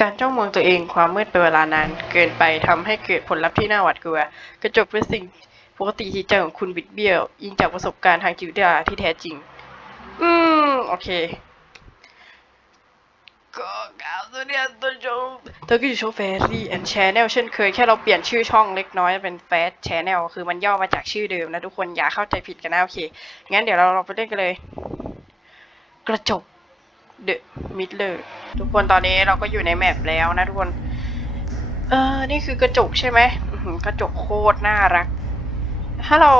การจ้องมองตัวเองความมืดเป็นเวลานานเกินไปทำให้เกิดผลลัพธ์ที่น่าหวาดกลัว กระจกเป็นสิ่งปกติที่ใจของคุณบิดเบี้ยวอิงจากประสบการณ์ทางจิตวิทยาที่แท้จริง อืม โอเคก็กล่าวสวัสดีท่านผู้ชมเธอก็อยู่ช่องแฟรี่แอนด์แชนแนลเช่นเคยแค่เราเปลี่ยนชื่อช่องเล็กน้อยเป็นแฟชแชนแนลคือมันย่อมาจากชื่อเดิมนะทุกคนอย่าเข้าใจผิดกันนะโอเค งั้นเดี๋ยวเราเราไปเล่นกันเลย กระจก เดอะมิดเลอร์ทุกคนตอนนี้เราก็อยู่ในแมปแล้วนะทุกคน เออ นี่คือกระจกใช่ไหมกระจกโคตรน่ารัก ถ้าเรา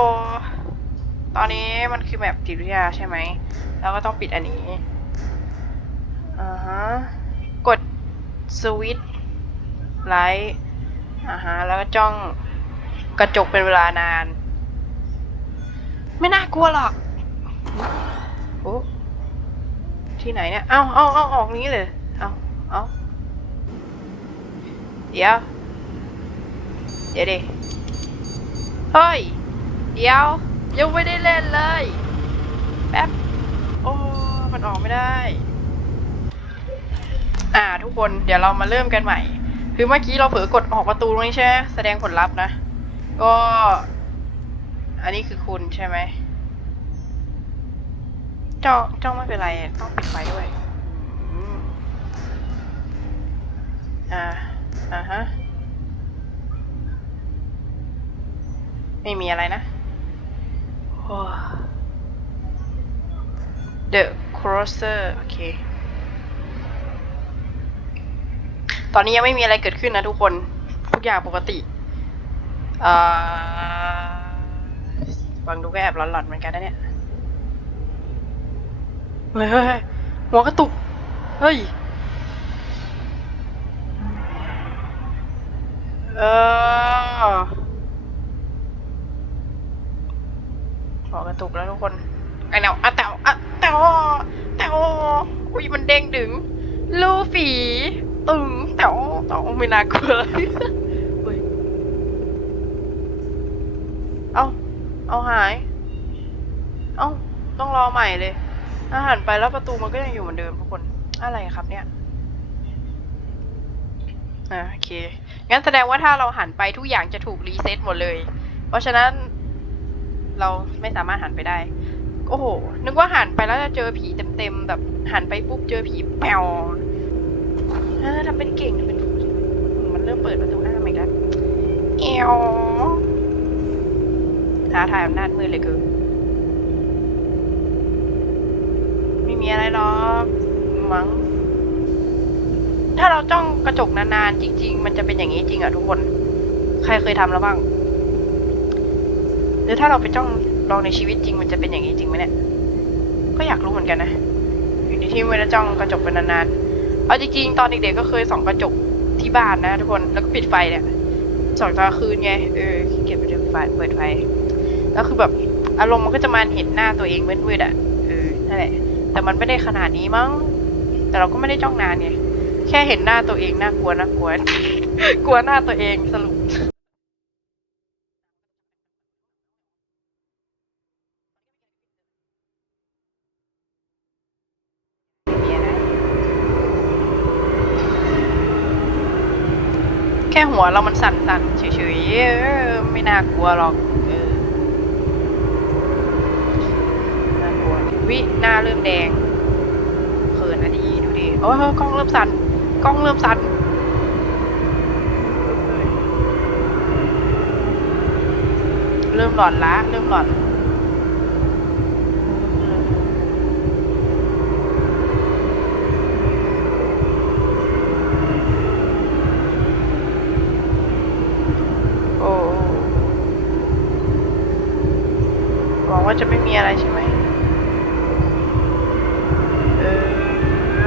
ตอนนี้มันคือแมปจิตวิทยาใช่ไหม เราก็ต้องปิดอันนี้อ่าฮะ กดสวิตช์ไลท์อ่าฮะ แล้วก็จ้องกระจกเป็นเวลานาน ไม่น่ากลัวหรอกโอ้ ที่ไหนเนี่ย เอาเอาเอาออกนี้เลย เอาเอาเดี๋ยว เดี๋ยวดิเฮ้ย เดี๋ยว ยังไม่ได้เล่นเลย แป๊บ โอ้ มันออกไม่ได้ อ่าทุกคน เดี๋ยวเรามาเริ่มกันใหม่ คือเมื่อกี้เราเผลอกดออกประตูตรงนี้ใช่ไหมแสดงผลลัพธ์นะ ก็ อันนี้คือคุณใช่ไหม จ้องจ้องไม่เป็นไร ต้องปิดไฟด้วยอืมอ่า อ่าฮะ ไม่มีอะไรนะโอ้ The Crosser โอเค ตอนนี้ยังไม่มีอะไรเกิดขึ้นนะทุกคน ทุกอย่างปกติเอ่อฟังดูก็แอบหลอนๆเหมือนกันนะเนี่ย เฮ้ยเฮ้ยหัวกระตุก เฮ้ย เออหัวกระตุกแล้วทุกคน ไอแนวอะแตวอะแตวแตวอุ้ยมันเด้งดึง ลูฝีตึงแตวแตวไม่น่ากลัวเลยเฮ้ยเอาเอาหาย เอาต้องรอใหม่เลย อาหารไปแล้วประตูมันก็ยังอยู่เหมือนเดิมทุกคน อะไรครับเนี่ยอ่าโอเค งั้นแสดงว่าถ้าเราหันไปทุกอย่างจะถูกรีเซ็ตหมดเลย เพราะฉะนั้น เราไม่สามารถหันไปได้ โอ้โห นึกว่าหันไปแล้วจะเจอผีเต็มๆแบบหันไปปุ๊บเจอผีแปวทำเป็นเก่งทำเป็นมันเริ่มเปิดประตูหน้ามาอีกแล้วเอวท้าทายอำนาจมืดเลยคือ ไม่มี อะไรหรอกมั้งถ้าเราจ้องกระจกนานๆจริง ๆ มันจะเป็นอย่างนี้จริงอะทุกคน ใครเคยทำแล้วบ้าง หรือถ้าเราไปจ้องลองในชีวิตจริง มันจะเป็นอย่างนี้จริงไหมเนี่ย ก็อยากรู้เหมือนกันนะอยู่ในที่เวลาจ้องกระจกเป็นนานๆเอาจริงๆ ตอนเด็กๆก็เคยส่องกระจกที่บ้านนะทุกคนแล้วก็ปิดไฟเนี่ยส่องตอนคืนไงเออขี้เกียจไปเปิดไฟเปิดไฟแล้วคือแบบอารมณ์มันก็จะมาเห็นหน้าตัวเองมืดๆอะเออนั่นแหละ แต่มันไม่ได้ขนาดนี้มั้ง แต่เราก็ไม่ได้จ้องนานไง แค่เห็นหน้าตัวเองน่ากลัวน่ากลัว กลัวหน้าตัวเองสรุปแค่หัวเรามันสั่นๆเฉยๆไม่น่ากลัวหรอก เออ น่ากลั วิหน้าเริ่มแดงเขินนะดีดูดิโอ้ยกล้องเริ่มสั่นกล้องเริ่มสั่นเริ่มหลอนละเริ่มหลอนโอ้หวังว่าจะไม่มีอะไรใช่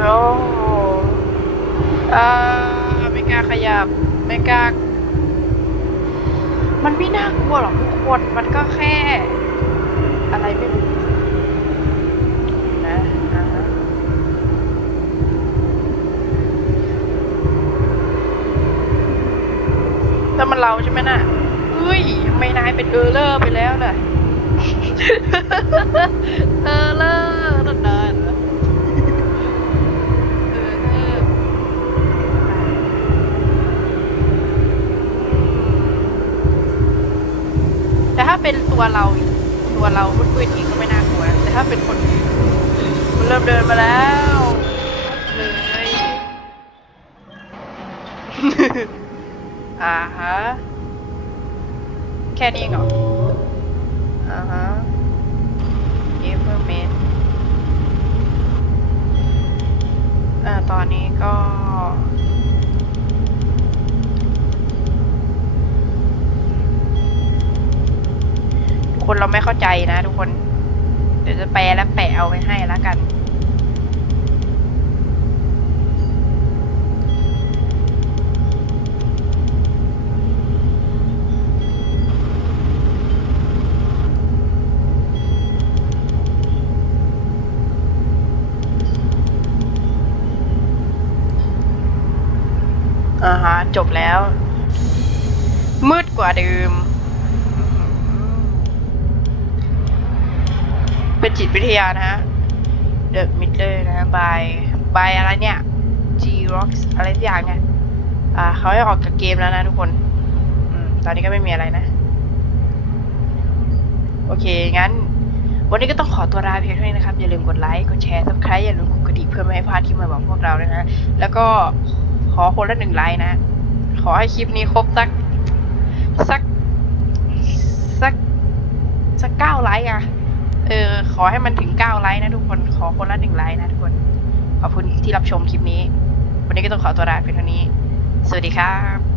โอ้อ่าไม่กล้าขยับ ไม่กล้า มันไม่น่ากลัวหรอกทุกคน มันก็แค่ อะไรไม่รู้นะอ่าฮะแล้วมันเราใช่ไหมน่ะเฮ้ยทำไมนายเป็นเออร์เลอร์ไปแล้วล่ะเออร์เลอร์นั่นนานเหรอเออเออาเป็นตัวเราตัวเรามืดๆอีกก็ไม่น่ากลัว แต่ถ้าเป็นคนอื่นมันเริ่มเดินมาแล้วเลยอ่าฮะ แค่นี้เหรออ่าฮะ Everman อ่าตอนนี้ก็ เราไม่เข้าใจนะทุกคน เดี๋ยวจะแปลและแปะเอาไว้ให้แล้วกัน อ่าฮะ จบแล้ว มืดกว่าเดิม เป็นจิตวิทยานะฮะ The Middler นะ by by อะไรเนี่ย G Rocks อะไรสักอย่างเนี่ย อ่าเขาให้ออกจากเกมแล้วนะทุกคนอืมตอนนี้ก็ไม่มีอะไรนะ โอเค งั้น วันนี้ก็ต้องขอตัวลาเพียงเท่านี้นะครับ อย่าลืมกดไลค์กดแชร์ subscribe อย่าลืมกดกระดิ่งเพื่อไม่ให้พลาดคลิปใหม่ของพวกเรานะฮะแล้วก็ขอคนละหนึ่งไลค์นะ ขอให้คลิปนี้ครบสักสักสักสักเก้าไลค์อะ เออ ขอให้มันถึงเก้าไลค์นะทุกคน ขอคนละหนึ่งไลค์นะทุกคน ขอบคุณที่รับชมคลิปนี้ วันนี้ก็ต้องขอตัวลาเพียงเท่านี้ สวัสดีครับ